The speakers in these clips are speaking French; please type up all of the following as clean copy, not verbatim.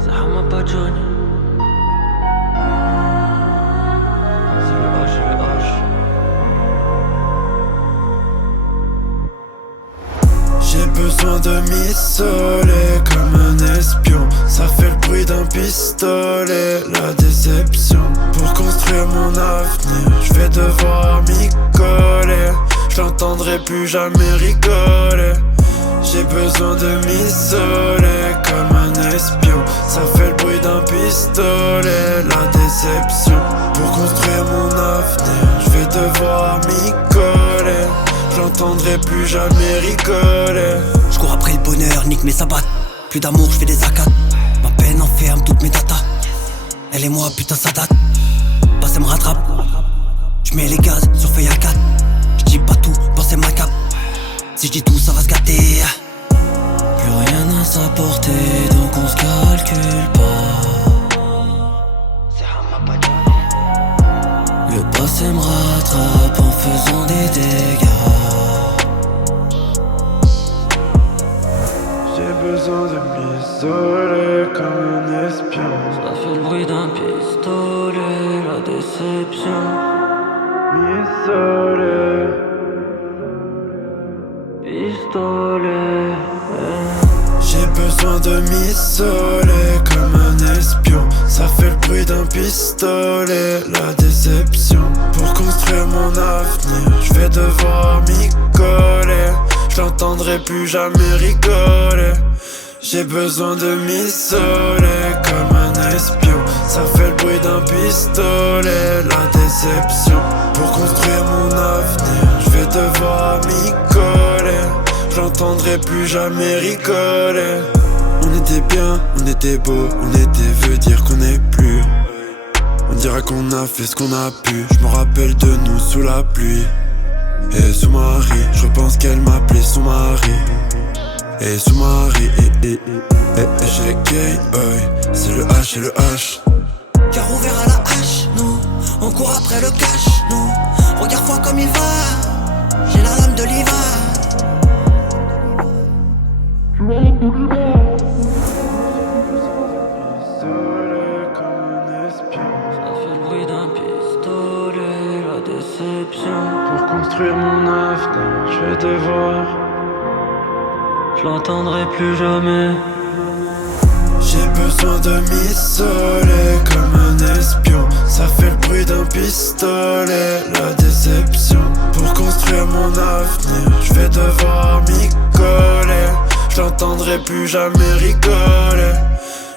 C'est Hama pas Johnny. C'est le H et le H. J'ai besoin de m'isoler comme un espion. Ça fait le bruit d'un pistolet, la déception. Pour construire mon avenir, je vais devoir m'y coller. Je l'entendrai plus jamais rigoler. J'ai besoin de m'isoler comme un espion. Ça fait le bruit d'un pistolet, la déception. Pour construire mon avenir, je vais devoir m'y coller. J'entendrai plus jamais rigoler. Je cours après le bonheur, nique mes sabbats. Plus d'amour, je fais des arcades. Ma peine enferme toutes mes datas. Elle et moi, putain ça date. Passé me rattrape. Je mets les gaz sur feuille à 4. Je dis pas tout, pensez ma cape. Si je dis tout, ça va se gâter. Plus rien à sa portée, donc on se calcule pas. C'est Hama pas Johnny. Le passé me rattrape en faisant des dégâts. J'ai besoin de m'isoler comme un espion. Ça fait le bruit d'un pistolet, la déception. M'isoler. Pistolet. J'ai besoin de m'isoler comme un espion. Ça fait le bruit d'un pistolet, la déception. Pour construire mon avenir, je vais devoir m'y coller. Je l'entendrai plus jamais rigoler. J'ai besoin de m'isoler comme un espion. Ça fait le bruit d'un pistolet, la déception. Pour construire mon avenir, je vais devoir m'y coller. J'entendrai plus jamais rigoler. On était bien, on était beau, on était veut dire qu'on n'est plus. On dira qu'on a fait ce qu'on a pu. Je me rappelle de nous sous la pluie. Et sous Marie, je pense qu'elle m'appelait son mari. Et sous Marie, j'ai gay, c'est le H et le H. Cœur ouvert à la hache, nous, on court après le cash, nous. Regarde-moi comme il va, j'ai la lame de l'hiver. Isolé comme un espion. Ça fait le bruit d'un pistolet, la déception. Pour construire mon avenir, je vais devoir. Je l'entendrai plus jamais. J'ai besoin de m'isoler comme un espion. Ça fait le bruit d'un pistolet, la déception. Pour construire mon avenir, je vais devoir m'y coller. Je l'entendrai plus jamais rigoler.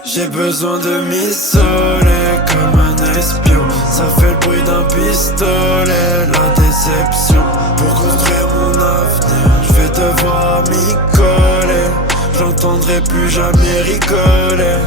J'ai besoin de m'isoler comme un espion. Ça fait le bruit d'un pistolet, la déception. Pour construire mon avenir, je vais devoir m'y coller. J'entendrai plus jamais rigoler.